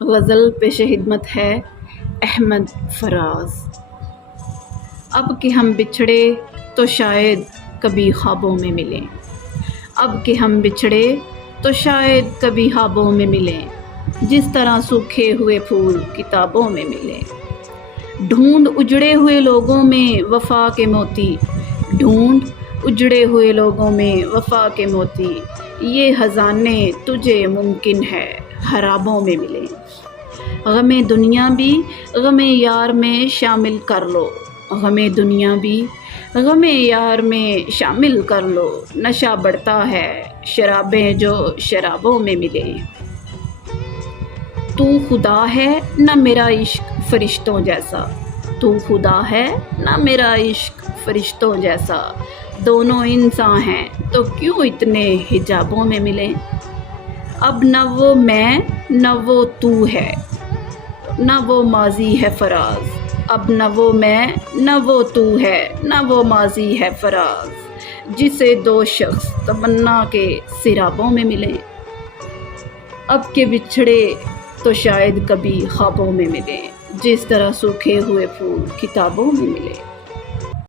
غزل پیش خدمت ہے احمد فراز۔ اب کہ ہم بچھڑے تو شاید کبھی خوابوں میں ملیں، اب کہ ہم بچھڑے تو شاید کبھی خوابوں میں ملیں، جس طرح سوکھے ہوئے پھول کتابوں میں ملیں۔ ڈھونڈ اجڑے ہوئے لوگوں میں وفا کے موتی، ڈھونڈ اجڑے ہوئے لوگوں میں وفا کے موتی، یہ خزانے تجھے ممکن ہے خرابوں میں ملیں۔ غم دنیا بھی غم یار میں شامل کر لو، غم دنیا بھی غم یار میں شامل کر لو، نشہ بڑھتا ہے شرابیں جو شرابوں میں ملیں۔ تو خدا ہے نہ میرا عشق فرشتوں جیسا، تو خدا ہے نہ میرا عشق فرشتوں جیسا، دونوں انسان ہیں تو کیوں اتنے حجابوں میں ملیں۔ اب نہ وہ میں نہ وہ تو ہے، نہ وہ ماضی ہے فراز، اب نہ وہ میں نہ وہ تو ہے، نہ وہ ماضی ہے فراز، جسے دو شخص تمنا کے سرابوں میں ملیں۔ اب کہ بچھڑے تو شاید کبھی خوابوں میں ملیں، جس طرح سوکھے ہوئے پھول کتابوں میں ملیں۔